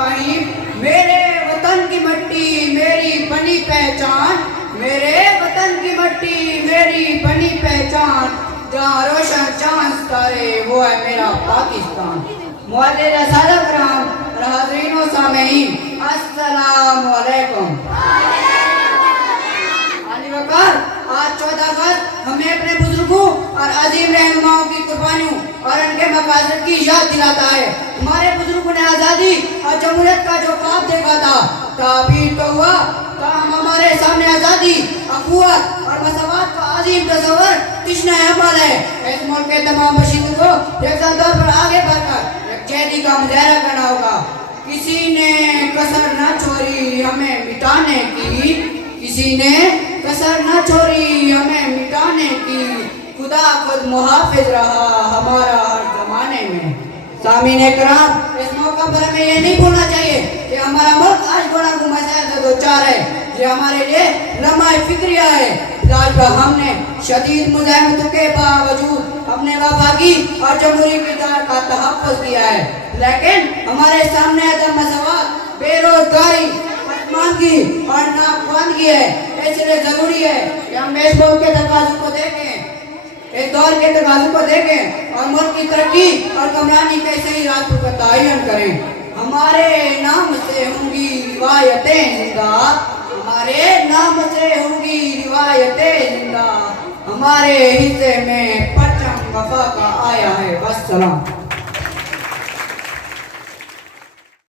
इब्राहिम, मेरे वतन की मिट्टी मेरी बनी पहचान, मेरे वतन की मिट्टी मेरी बनी पहचान, जहाँ रोशन चांद तारे वो है मेरा पाकिस्तान। मुअल्लिज सादत कराम और हाज़रीन व सामीईन, अस्सलामु अलैकुम। आज 14 अगस्त हमें अपने बुजुर्गों और अजीम रहनुमाओं की कुर्बानियों और उनके मकासद की याद दिलाता है। हमारे बुजुर्गों ने आज़ादी और जमहूरियत का जो ख्वाब देखा था, ताबीर तो हुआ, ताहम हमारे सामने आज़ादी, अखुवत और मसवात का अजीम तस्वर तिश्ना अमल है। इस मुल्क के तमाम बशिंदों को यकसा तौर पर आगे बढ़कर यकजहती का मुजाहरा करना होगा। किसी ने कसर न छोड़ी हमें मिटाने की, किसी ने कसर न छोड़ी हमें मिटाने की, खुदा खुद मुहाफिज रहा हमारा हर जमाने में। सामीन इकराम, इस मौका पर हमें ये नहीं भूलना चाहिए कि हमारा मुल्क आज गुनाह मसाइल से दो चार है। ये हमारे लिए लम्हा फिक्रिया है। आज पर हमने शदीद मुज़ाहमतों के बावजूद अपने वफाकी और जमहूरी किरदार का तहफ़्फ़ुज़ किया है, लेकिन हमारे सामने अदम मसवात, बेरोजगारी की और नाखवानगी है। इसलिए जरूरी है कि हम इस मुल्क के तकाज़ों को देखें, इस दौर के तकाज़ों को देखें और मुल्क की तरक्की और कमरानी के सही रास्तों का तयन करें। हमारे नाम से होंगी रिवायतें जिंदा, हमारे नाम से होंगी रिवायतें जिंदा, हमारे हिस्से में परचम वफा का आया है। वस्सलाम।